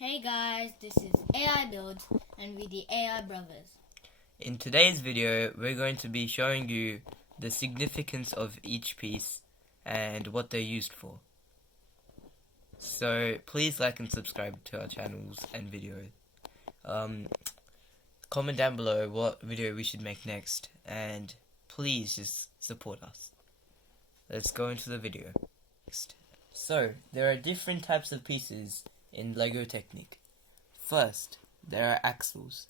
Hey guys, this is AI Builds and we're the AI Brothers. In today's video, we're going to be showing you the significance of each piece and what they're used for. So please like and subscribe to our channels and videos. Comment down below what video we should make next, and please just support us. Let's go into the video. So, there are different types of pieces in LEGO Technic. First, there are axles.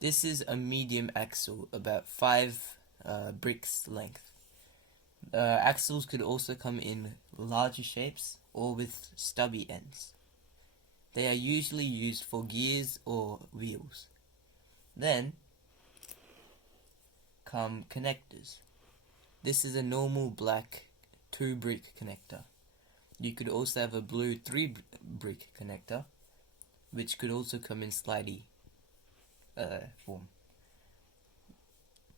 This is a medium axle, about 5 bricks length. Axles could also come in larger shapes or with stubby ends. They are usually used for gears or wheels. Then come connectors. This is a normal black 2-brick connector. You could also have a blue 3-brick connector, which could also come in slidey form.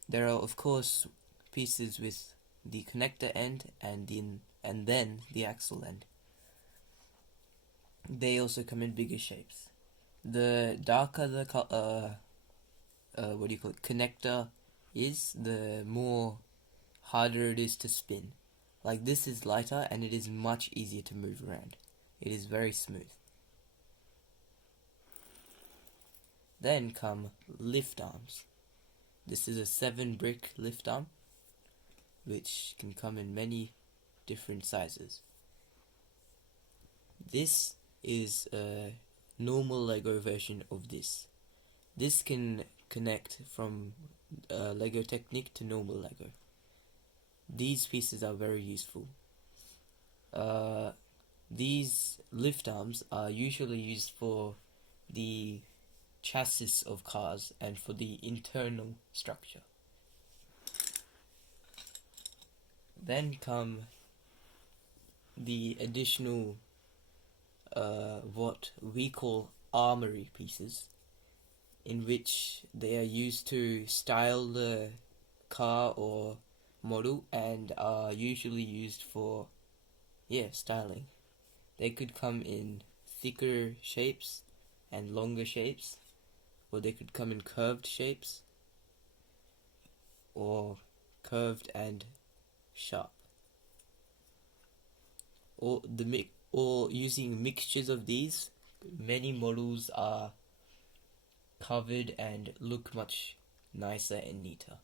There are of course pieces with the connector end and then the axle end. They also come in bigger shapes. The darker the connector is, the more harder it is to spin. Like this is lighter and it is much easier to move around. It is very smooth. Then come lift arms. This is a 7-brick lift arm, which can come in many different sizes. This is a normal LEGO version of this. This can connect from LEGO Technic to normal LEGO. These pieces are very useful. These lift arms are usually used for the chassis of cars and for the internal structure. Then come the additional what we call armoury pieces, in which they are used to style the car or model and are usually used for styling. They could come in thicker shapes and longer shapes, or they could come in curved shapes, or curved and sharp, or using mixtures of these. Many models are covered and look much nicer and neater.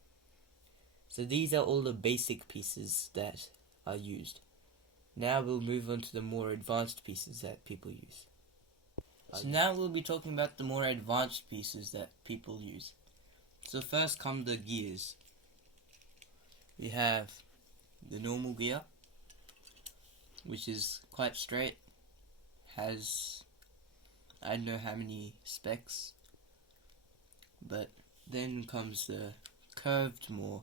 So these are all the basic pieces that are used. Now we'll move on to the more advanced pieces that people use. So now we'll be talking about the more advanced pieces that people use. So first come the gears. We have the normal gear, which is quite straight, has I don't know how many specs, but then comes the curved, more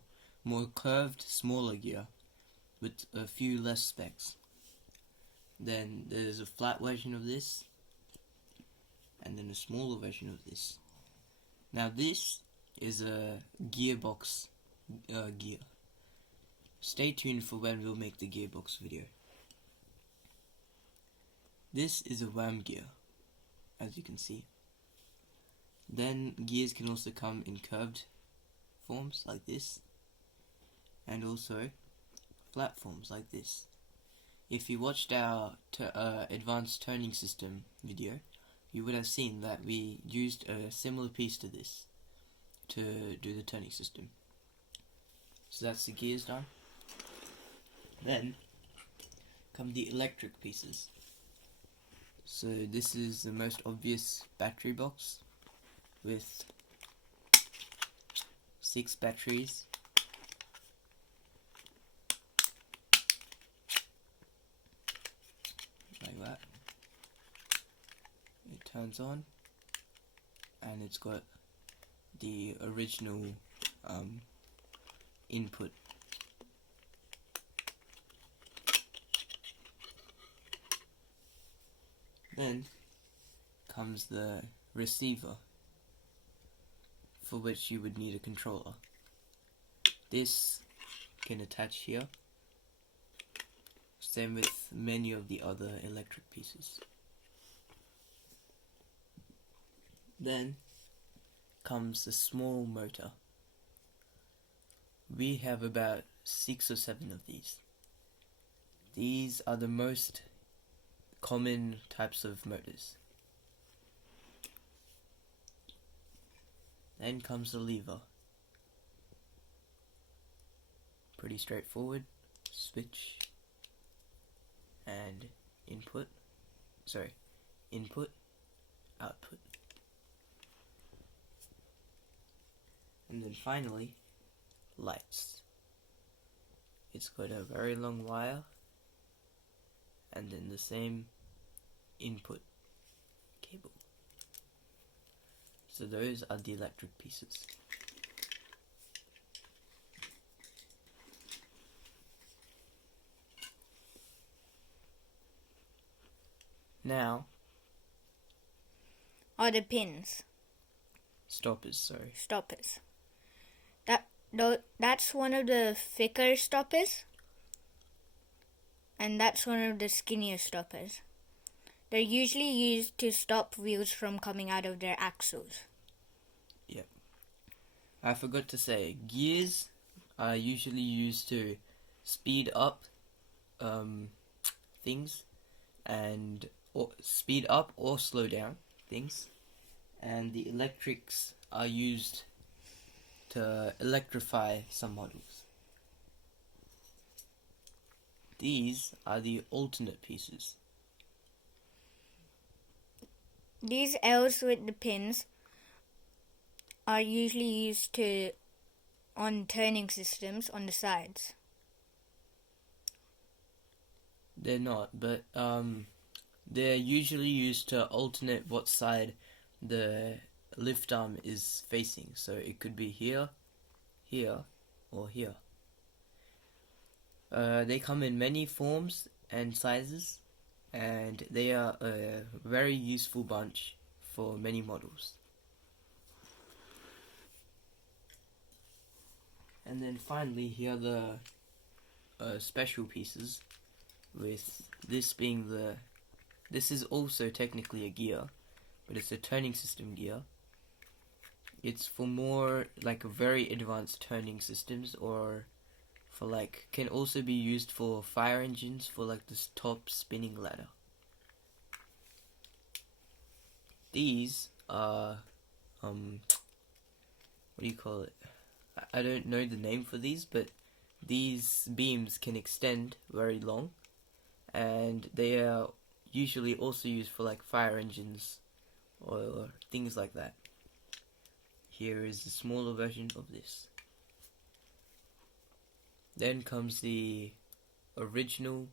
curved, smaller gear with a few less specs. Then there's a flat version of this, and then a smaller version of this. Now this is a gearbox gear. Stay tuned for when we'll make the gearbox video. This is a WAM gear, as you can see. Then gears can also come in curved forms like this, and also flat forms like this. If you watched our advanced turning system video, you would have seen that we used a similar piece to this to do the turning system. So that's the gears done. Then come the electric pieces. So this is the most obvious battery box with 6 batteries. Like that. It turns on and it's got the original input. Then comes the receiver, for which you would need a controller. This can attach here. Same with many of the other electric pieces. Then comes the small motor. We have about 6 or 7 of these. These are the most common types of motors. Then comes the lever. Pretty straightforward. Switch and input, output. And then finally, lights. It's got a very long wire and then the same input cable. So those are the electric pieces. Now, Are the pins. stoppers. That's one of the thicker stoppers. And that's one of the skinnier stoppers. They're usually used to stop wheels from coming out of their axles. Yep. I forgot to say, gears are usually used to speed up things or speed up or slow down things, and the electrics are used to electrify some models. These are the alternate pieces. These L's with the pins are usually used on turning systems on the sides. They're not, but they're usually used to alternate what side the lift arm is facing. So it could be here, here, or here. They come in many forms and sizes, and they are a very useful bunch for many models. And then finally, here are the special pieces, with this being this is also technically a gear, but it's a turning system gear. It's for more like very advanced turning systems, or for can also be used for fire engines, for this top spinning ladder. These are what do you call it? I don't know the name for these, but these beams can extend very long, and they are usually also used for fire engines or things like that. Here is the smaller version of this. Then comes the original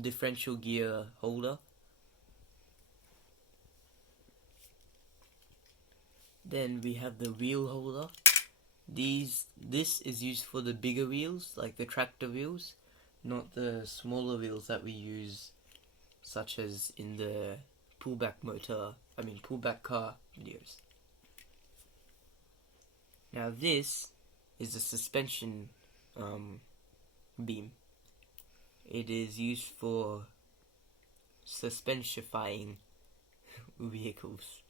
differential gear holder. Then we have the wheel holder. This is used for the bigger wheels, like the tractor wheels, not the smaller wheels that we use, such as in the pullback car videos. Now this is a suspension beam. It is used for suspensionifying vehicles.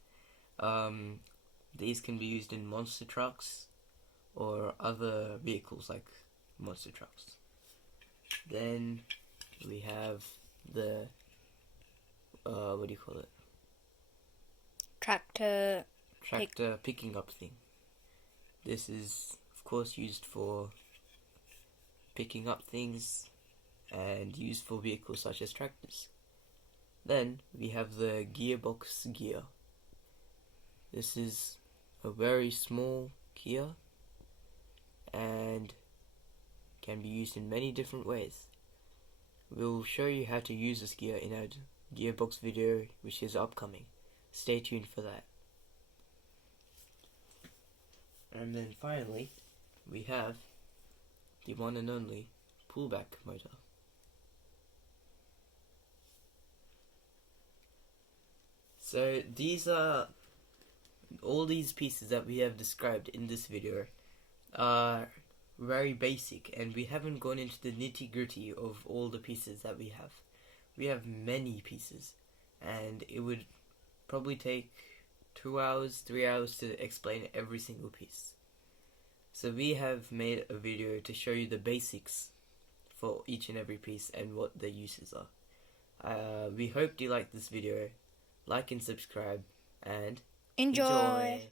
These can be used in monster trucks or other vehicles like monster trucks. Then we have the Tractor picking up thing. This is of course used for picking up things and used for vehicles such as tractors. Then we have the gearbox gear. This is a very small gear and can be used in many different ways. We'll show you how to use this gear in our gearbox video, which is upcoming. Stay tuned for that. And then finally, we have the one and only pullback motor. So all these pieces that we have described in this video are very basic, and we haven't gone into the nitty-gritty of all the pieces that we have. We have many pieces, and it would probably take 2 hours, 3 hours to explain every single piece. So we have made a video to show you the basics for each and every piece and what the uses are. We hope you like this video. Like and subscribe and Enjoy.